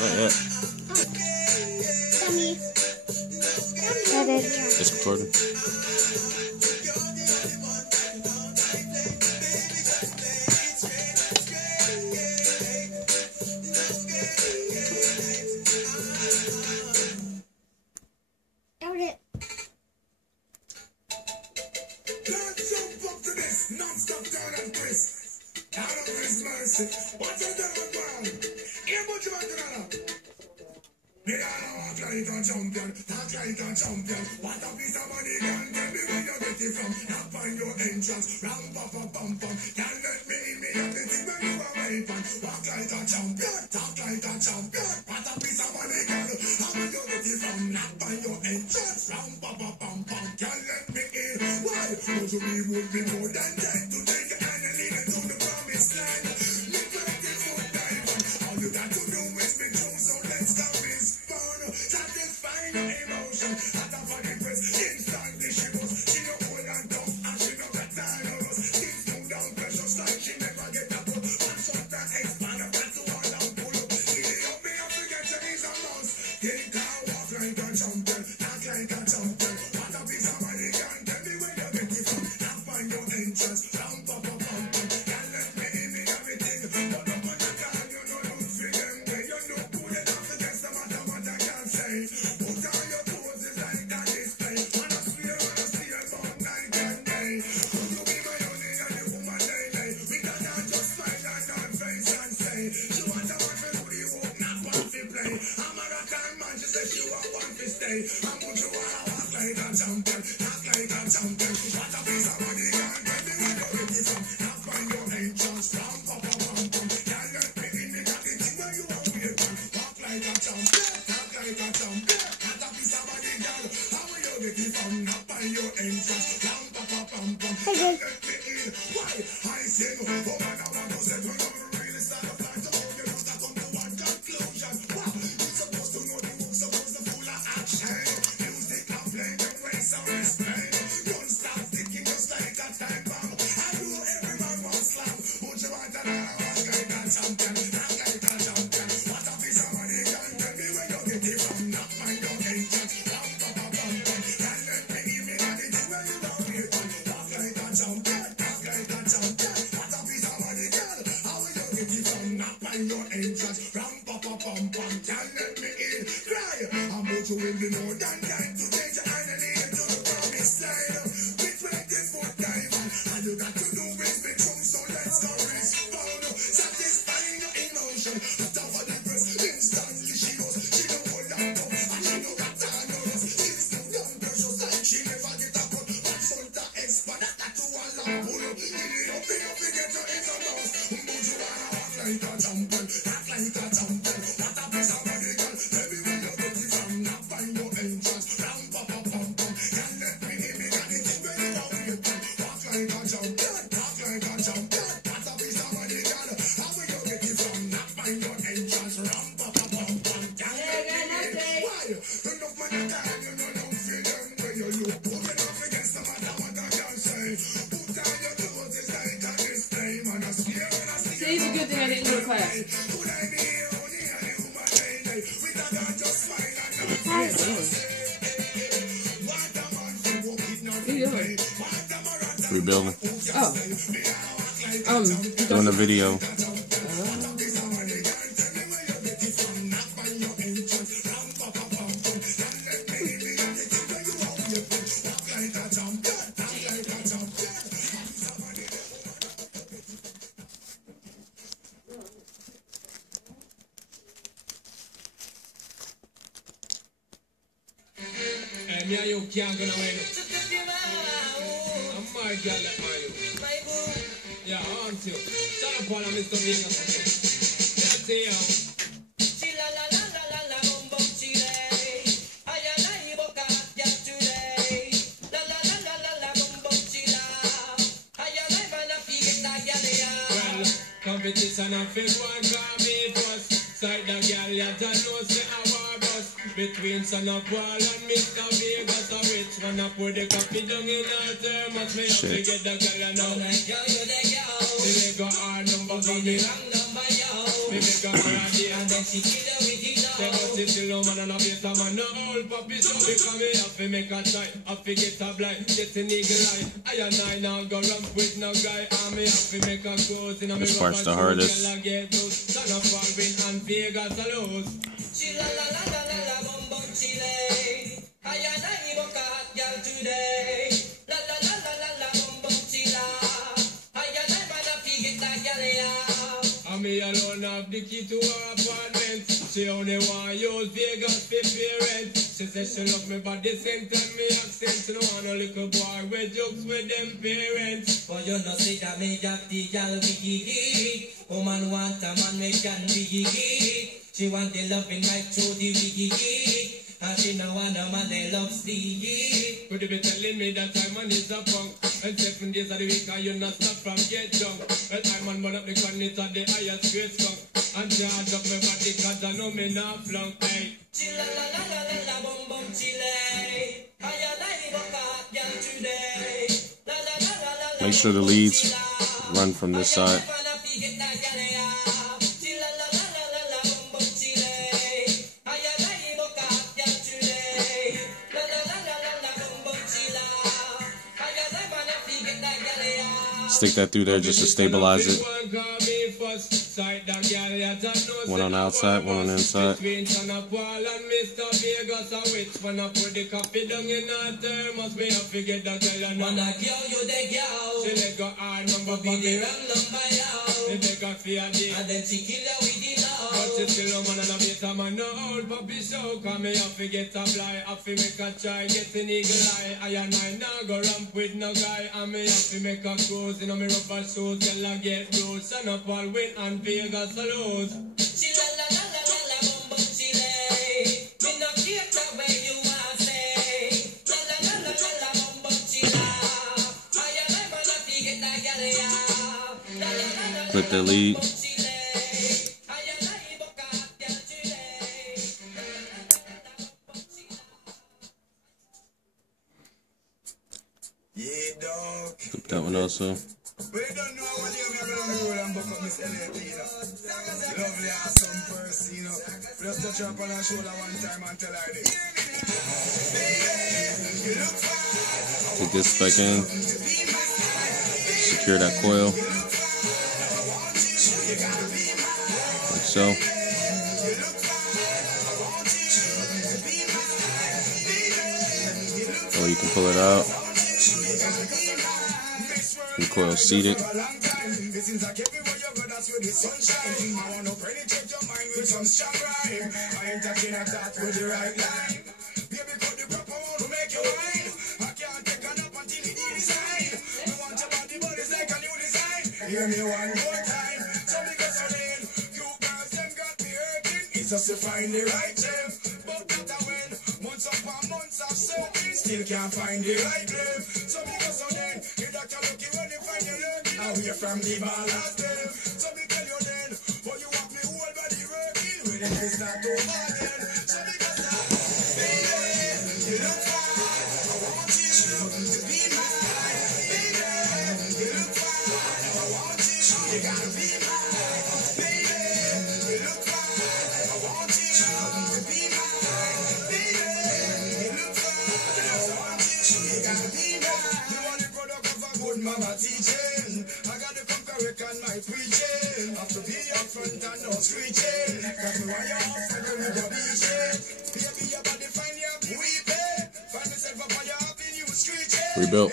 yet. Edit. It's recording. Edit. Let's jump up to this, non-stop down and twist. Out of his mercy. What's the devil going? Here, what you want to know? Me gonna walk like a champion, talk like a champion. What a piece of money can tell me where you get it from. Knock on your entrance, ram pa pa pam pam. Can't let me in, me have the thing when you are waiting. Walk like a champion, talk like a champion. What a piece of money can how will you get it from? Knock on your entrance, ram pa pa pam pam. Can't let me in. Why? Cause we would be more than dead to take the hand and lead it to the promised land. Live 20-foot diamond. All you got to do is be true, so let's go. Satisfying your emotion. At the body press, instantly she was. She no cold and tough, and she no got time of us. Things move down precious like she never get a pull. One shot that expand up, that's all down pull up. Easy up, me up to get to is a mouse. Think I walk like a champion, talk like a champion. What a piece of money can tell me where you get it from. Not find your entrance, round pa pa pam pam. Can't let me in me everything. But up on the car, you know look for them. When you know good enough to guess the matter what I can say. Put on your clothes, it's like that display. Wanna steal about night and day. Could you be my honey and the woman lady? We can't just smile and not face and say she want a man for who you walk, not one to play. I'm a rock and man, she say she want one to stay. I'm put you wanna walk like a champion, talk like a champion. What a piece of money can get me where you get it from. Not find your entrance, from papa pam pam. Can't let me in, me got the thing where you want me to walk like a champion, talk like a champion. What a piece of money, girl. How will you get it from? Not find your entrance, from papa pam pam. Can't let me in. Why? I say no. Oh man, I want to say we don't really start a fight. Oh, you know that come to one conclusion. Wow, you supposed to know the book, supposed to full of action. Music and play the race and respect. Don't stop sticking just like a time bomb. I know every man wants slam. But you want to walk like a champion, talk like a champion. What a piece of money can tell me where you get it from. Not find your entrance, ram pa pa pam pam. Can't let me in, me got it where you want me to walk like a champion, talk like a champion. What a piece of money, girl. How will you get it from? Not find your entrance, ram pa pa pam pam. Can't let me in. Cry, I'm about to win the more than that to take your hand and lead to the promised land. With 20-foot diamond, all you got to do is be true, so let's go respond. Satisfying your emotion. After what the press, instantly she goes. She no hold that up, and she no got time of us. Things no done precious like she never get a cut. One front to expand, that tattoo a lamp pull up. Give it up, you get her in the house. But you wanna walk like a champion, act like a champion. What a piece of money, girl. Tell me where you get it from. Not find your entrance, ram pa pa pam pam. Can't let me in, me got it where you want me to walk like a champion, talk like a champion. What a piece of money, girl. How will you get it from? Not find your entrance, ram pa pa pam pam. Can't let me in. Why? Enough man a time, you know don't feel them where you look. Put enough against the matter what I can say. Put on your clothes, it's like a display. Man, I swear when I see See, it's a good thing I didn't do a class. could I be here only and the woman lady? We can't just smile and not face and say what a man for walk it not What are you doing? what a man Rebuilding. Oh. Doing a video. Me and you can't go away. I'm my girl like my you. Yeah, I want you. Shut up, Paul, Mr. Vegas. Let's see you. Well, competition and fake one can be first. Side the girl, you don't know, say I war bus. Between Son of Paul and Mr. Vegas, a which one I put the coffee down in her thermos. Me have to get the girl and now. They go hard number for me. Me fi make a karate and then she kill her with it now. Say but she still no man and a better man no old puppy so because me have to make a try, have to get a blind, get an eagle eye. I and I now go ramp with no guy and me have to make a close in a This part's the hardest. Son of Alvin and Vegas alone. Chilla la la la la la bum bum chile. I and I book a hot girl today. La la la la la la bum bum chilla. I and I man a figure that girl ya. And me alone have the key to her apartment. She only want use Vegas for parent. She says she love me but the same time me accent. She don't want a little boy with jokes with them parents. But you know say that me have the girl biggie. Woman want a man me can biggie. She want the love in my throat the biggie. And she no want a man that loves the. Could you be telling me that I'm on is a punk? And 7 days of the week and you not stop from get drunk. Well I'm on one up the cornet of the highest grade skunk. And charge up my body cause I know me not flunk. Hey. Chilla la la la la la bum bum chile. I like a hot girl today. La la la la la. Make sure the leads run from this side. Stick that through there just to stabilize it. One on the outside, one on the inside. But she still no man and a better man, no old puppy show. Cause me have to get a fly, have to make a try, get an eagle eye. I and I now go ramp with no guy. And me have to make a cruise, you know me rubber shoes till I get bruised. Son of Paul win and Vegas lose. She la la la la la la bum bum she lay. Me no care the way you want say. La la la la la la bum bum she la. I and I man have to get that gal ya. La la la la. Clip the lead. Clip that one also. We don't know what you're going to do and book up Miss Eleaf, you know. Lovely, awesome person, you know. Just touch her up on her shoulder one time and tell her this. Take this back in. Secure that coil. Like so. Or you can pull it out. The coil seated. Hear me one more time. So because of it, you girls them got me hurting. It's just to find the right gem. But that I win. Months upon months of soaking, still can't find the right blame. So because of then, you doctor lucky when you find your lurking away from the ballast them. So me tell you then, for you have me whole body working when it is not over then. So because of baby, you look fine. I want you to be mine. Baby, you look fine. I want you. You gotta be mine. Baby, you look fine. I want you to be mine. Baby, you look fine. I want you. You gotta be mine. You want the product of a good mama teaching. I got to come correct on my preaching. Have to be up front and no screeching. Cause me want you off and when you beaching. Baby, your body fine, you weeping. Find myself up on your happy new screeching. Rebuilt.